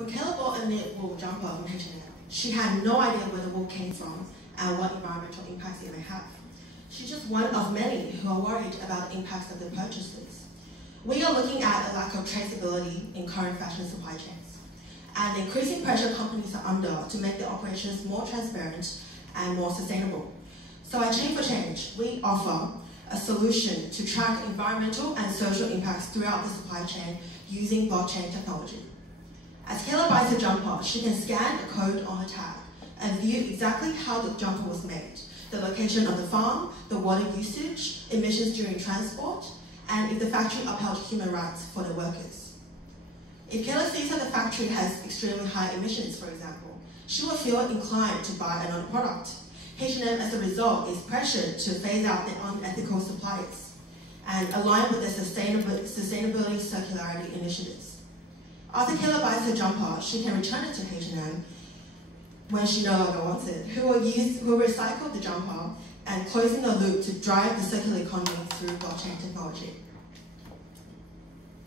When Kayla bought a knit wool jumper from H&M, she had no idea where the wool came from and what environmental impacts it may have. She's just one of many who are worried about the impacts of their purchases. We are looking at a lack of traceability in current fashion supply chains, and the increasing pressure companies are under to make their operations more transparent and more sustainable. So at Chain for Change, we offer a solution to track environmental and social impacts throughout the supply chain using blockchain technology. As Kayla buys a jumper, she can scan a code on her tag and view exactly how the jumper was made, the location of the farm, the water usage, emissions during transport, and if the factory upheld human rights for their workers. If Kayla sees that the factory has extremely high emissions, for example, she will feel inclined to buy another product. H&M, as a result, is pressured to phase out their unethical suppliers and align with their sustainability circularity initiatives. After Kayla buys her jumper, she can return it to H&M when she no longer wants it, who will recycle the jumper and closing the loop to drive the circular economy through blockchain technology.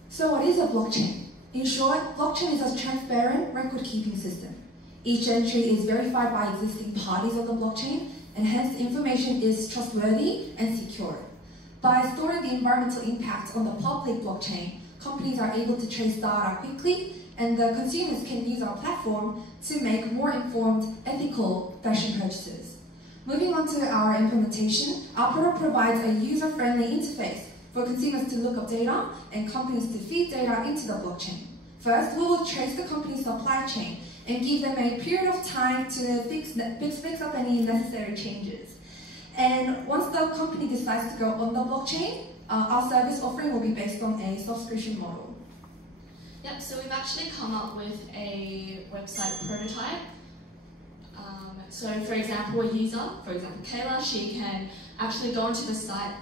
So what is a blockchain? In short, blockchain is a transparent record-keeping system. Each entry is verified by existing parties on the blockchain, and hence the information is trustworthy and secure. By storing the environmental impact on the public blockchain, companies are able to trace data quickly, and the consumers can use our platform to make more informed, ethical fashion purchases. Moving on to our implementation, our product provides a user-friendly interface for consumers to look up data and companies to feed data into the blockchain. First, we will trace the company's supply chain and give them a period of time to fix up any necessary changes. And once the company decides to go on the blockchain, our service offering will be based on a subscription model. Yep, so we've actually come up with a website prototype. So for example, a user, for example Kayla, she can actually go onto the site.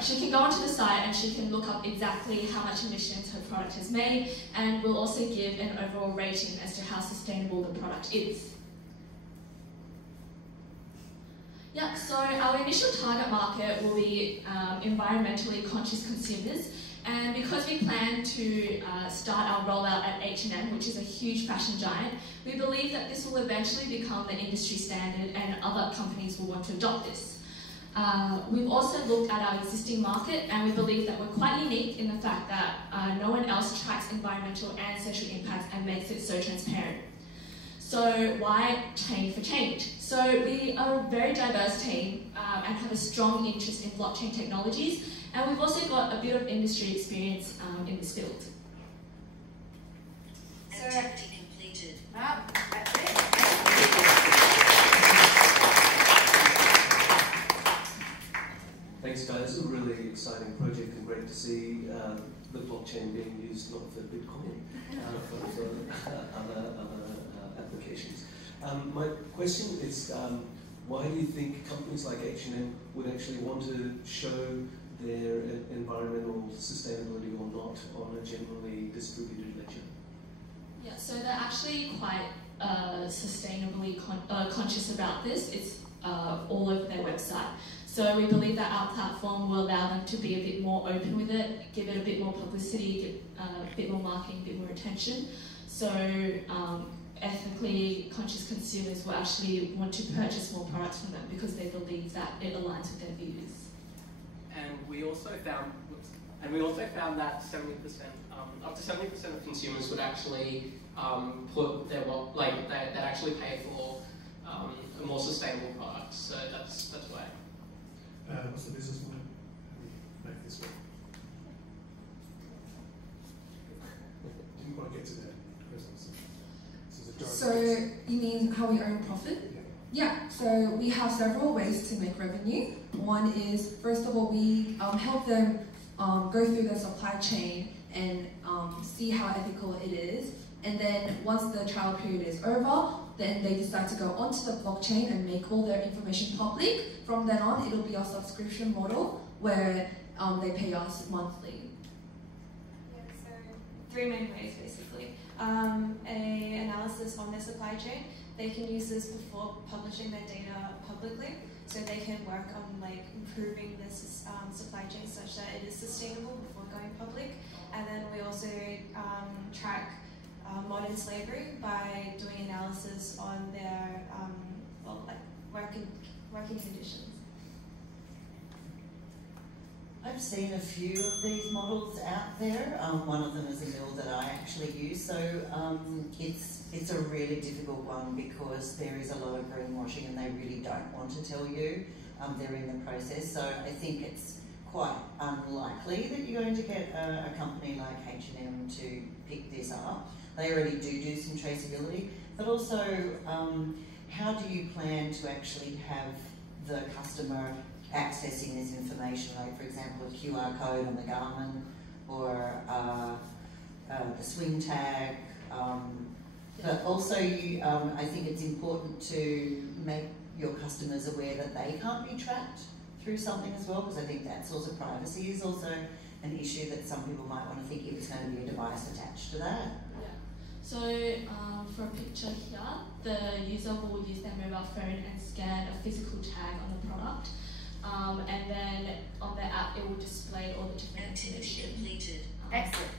She can go onto the site and she can look up exactly how much emissions her product has made, and we'll also give an overall rating as to how sustainable the product is. Yeah, so our initial target market will be environmentally conscious consumers, and because we plan to start our rollout at H&M, which is a huge fashion giant, we believe that this will eventually become the industry standard and other companies will want to adopt this. We've also looked at our existing market, and we believe that we're quite unique in the fact that no one else tracks environmental and social impacts and makes it so transparent. So why Chain for Change? So we are a very diverse team and have a strong interest in blockchain technologies, and we've also got a bit of industry experience in this field. Activity completed. That's it. Thanks guys, it's a really exciting project and great to see the blockchain being used not for Bitcoin, but for other applications. My question is, why do you think companies like H&M would actually want to show their environmental sustainability or not on a generally distributed ledger? Yeah, so they're actually quite sustainably conscious about this. It's all over their website. So we believe that our platform will allow them to be a bit more open with it, give it a bit more publicity, a bit more marketing, a bit more attention. So ethically conscious consumers will actually want to purchase more products from them because they believe that it aligns with their views. And we also found that 70%, up to 70% of consumers would actually put their they'd actually pay for a more sustainable product. So that's why. What's the business model? How do we make this work? Didn't quite get to that. So you mean how we earn profit? Yeah, so we have several ways to make revenue. One is, first of all, we help them go through the supply chain and see how ethical it is. And then once the trial period is over, then they decide to go onto the blockchain and make all their information public. From then on, it'll be a subscription model where they pay us monthly. Yeah, so 3 main ways basically. A analysis on their supply chain. They can use this before publishing their data publicly, so they can work on improving this supply chain such that it is sustainable before going public. And then we also track modern slavery by doing analysis on their working conditions. I've seen a few of these models out there. One of them is a mill that I actually use, so it's a really difficult one because there is a lot of greenwashing and they really don't want to tell you they're in the process. So I think it's quite unlikely that you're going to get a company like H&M to pick this up. They already do some traceability, but also how do you plan to actually have the customer accessing this information, like for example a QR code on the garment or the swing tag, but also I think it's important to make your customers aware that they can't be tracked through something as well, because I think that's also privacy is also an issue that some people might want to think if it's going to be a device attached to that. Yeah. So for a picture here, the user will use their mobile phone and scan a physical tag on the product. And then on the app it will display all the different Activity information. completed. Excellent.